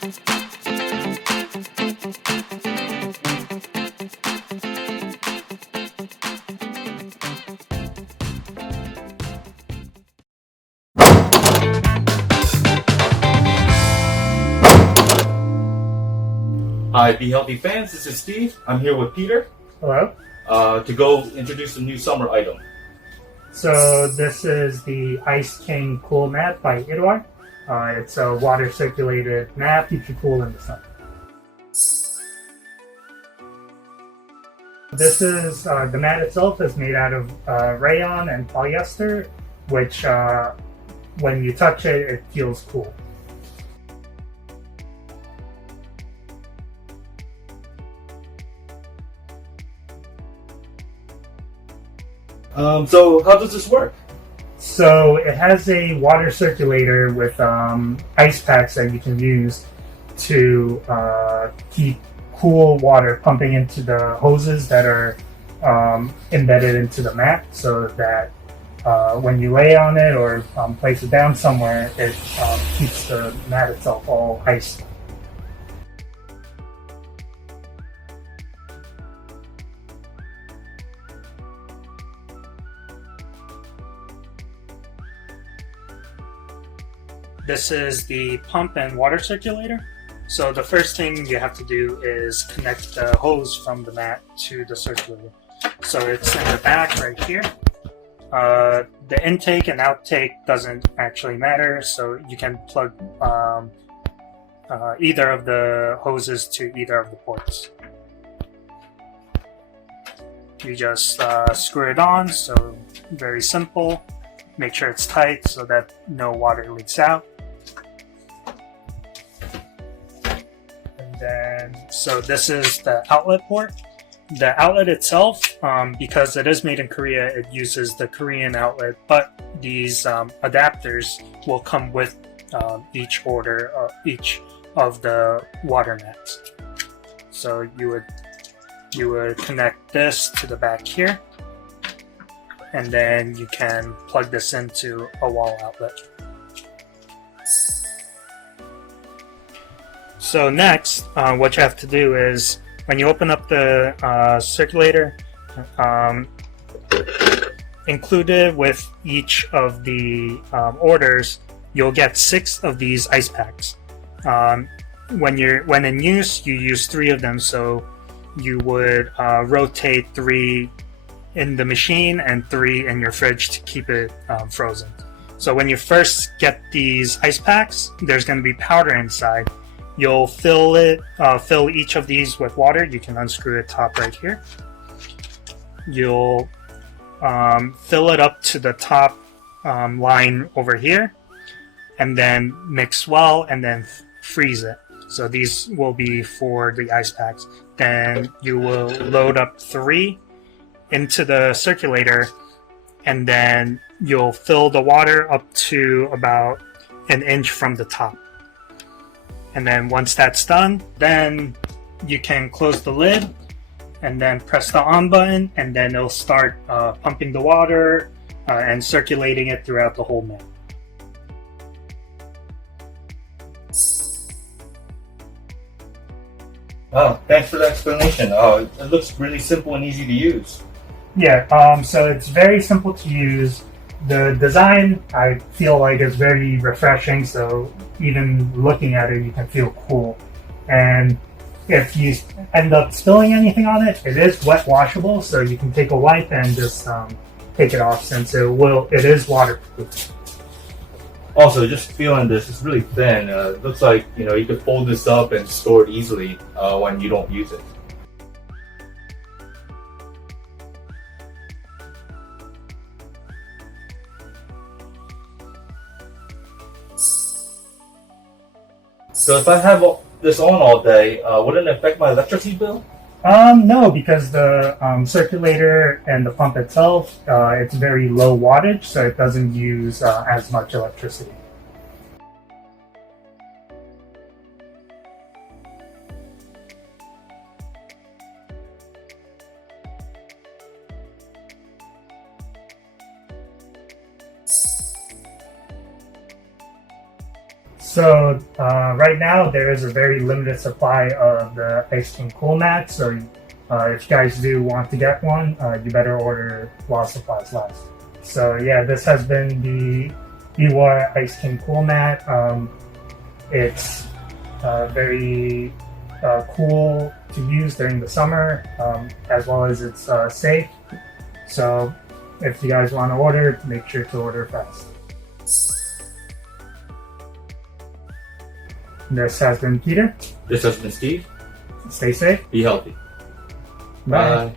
Hi, Be Healthy fans, this is Steve. I'm here with Peter. Hello. To go introduce a new summer item. So this is the Ice King Cool Mat by Ilwoul. It's a water circulated mat keeps you cool in the sun. This is the mat itself is made out of rayon and polyester, which when you touch it, it feels cool. So how does this work? So it has a water circulator with ice packs that you can use to keep cool water pumping into the hoses that are embedded into the mat, so that when you lay on it or place it down somewhere, it keeps the mat itself all iced. This is the pump and water circulator. So the first thing you have to do is connect the hose from the mat to the circulator. So it's in the back right here. The intake and outtake doesn't actually matter, so you can plug either of the hoses to either of the ports. You just screw it on, so very simple. Make sure it's tight so that no water leaks out. So this is the outlet port. The outlet itself, because it is made in Korea, it uses the Korean outlet, but these adapters will come with each of the water mats. So you would connect this to the back here, and then you can plug this into a wall outlet. So next, what you have to do is, when you open up the circulator, included with each of the orders, you'll get 6 of these ice packs. When in use, you use 3 of them, so you would rotate 3 in the machine and 3 in your fridge to keep it frozen. So when you first get these ice packs, there's going to be powder inside. You'll fill each of these with water. You can unscrew the top right here. You'll fill it up to the top line over here, and then mix well, and then freeze it. So these will be for the ice packs. Then you will load up 3 into the circulator, and then you'll fill the water up to about an inch from the top. And then once that's done, then you can close the lid and then press the on button, and then it'll start pumping the water and circulating it throughout the whole mat. Wow, thanks for the explanation. It looks really simple and easy to use. Yeah, so it's very simple to use. The design, I feel like, is very refreshing, so even looking at it, you can feel cool. And if you end up spilling anything on it, it is wet washable, so you can take a wipe and just take it off, since it is waterproof. Also, just feeling this, it's really thin. It looks like you could fold this up and store it easily when you don't use it. So if I have this on all day, wouldn't it affect my electricity bill? No, because the circulator and the pump itself, it's very low wattage, so it doesn't use as much electricity. So right now there is a very limited supply of the Ice King Cool Mat. So if you guys do want to get one, you better order while supplies last. So yeah, this has been the Ilwoul Ice King Cool Mat. It's very cool to use during the summer, as well as it's safe. So if you guys want to order, make sure to order fast. This has been Peter. This has been Steve. Stay safe. Be healthy. Bye. Bye.